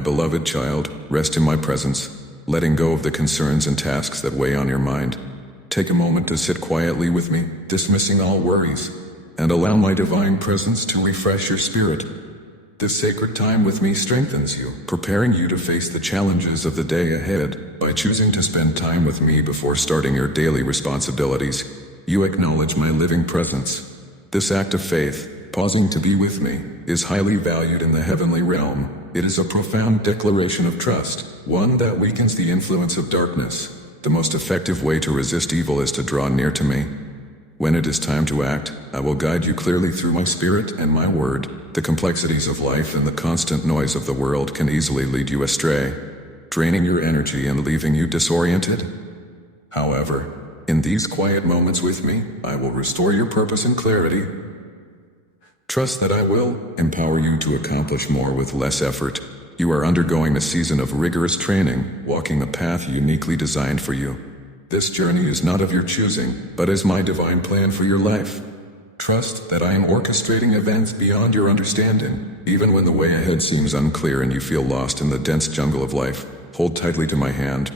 My beloved child, rest in my presence, letting go of the concerns and tasks that weigh on your mind. Take a moment to sit quietly with me, dismissing all worries, and allow my divine presence to refresh your spirit. This sacred time with me strengthens you, preparing you to face the challenges of the day ahead. By choosing to spend time with me before starting your daily responsibilities, you acknowledge my living presence. This act of faith, pausing to be with me, is highly valued in the heavenly realm. It is a profound declaration of trust, one that weakens the influence of darkness. The most effective way to resist evil is to draw near to me. When it is time to act, I will guide you clearly through my spirit and my word. The complexities of life and the constant noise of the world can easily lead you astray, draining your energy and leaving you disoriented. However, in these quiet moments with me, I will restore your purpose and clarity. Trust that I will empower you to accomplish more with less effort. You are undergoing a season of rigorous training, walking a path uniquely designed for you. This journey is not of your choosing, but is my divine plan for your life. Trust that I am orchestrating events beyond your understanding. Even when the way ahead seems unclear and you feel lost in the dense jungle of life, hold tightly to my hand.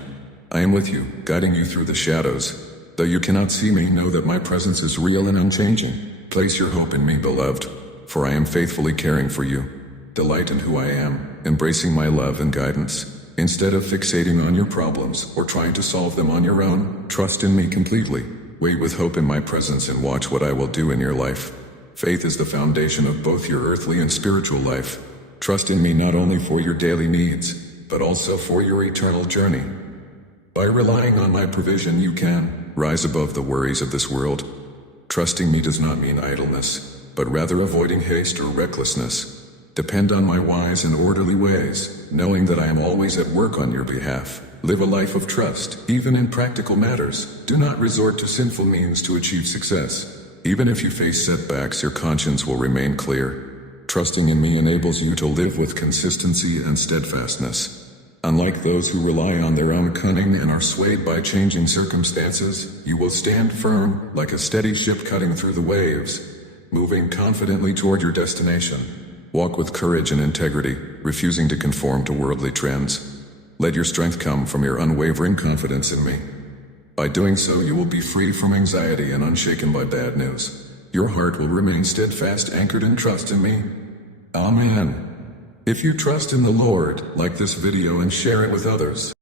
I am with you, guiding you through the shadows. Though you cannot see me, know that my presence is real and unchanging. Place your hope in me, beloved, for I am faithfully caring for you. Delight in who I am, embracing my love and guidance. Instead of fixating on your problems or trying to solve them on your own, trust in me completely. Wait with hope in my presence and watch what I will do in your life. Faith is the foundation of both your earthly and spiritual life. Trust in me not only for your daily needs, but also for your eternal journey. By relying on my provision, you can rise above the worries of this world. Trusting me does not mean idleness, but rather avoiding haste or recklessness. Depend on my wise and orderly ways, knowing that I am always at work on your behalf. Live a life of trust, even in practical matters. Do not resort to sinful means to achieve success. Even if you face setbacks, your conscience will remain clear. Trusting in me enables you to live with consistency and steadfastness. Unlike those who rely on their own cunning and are swayed by changing circumstances, you will stand firm, like a steady ship cutting through the waves, moving confidently toward your destination. Walk with courage and integrity, refusing to conform to worldly trends. Let your strength come from your unwavering confidence in me. By doing so, you will be free from anxiety and unshaken by bad news. Your heart will remain steadfast, anchored in trust in me. Amen. If you trust in the Lord, like this video and share it with others.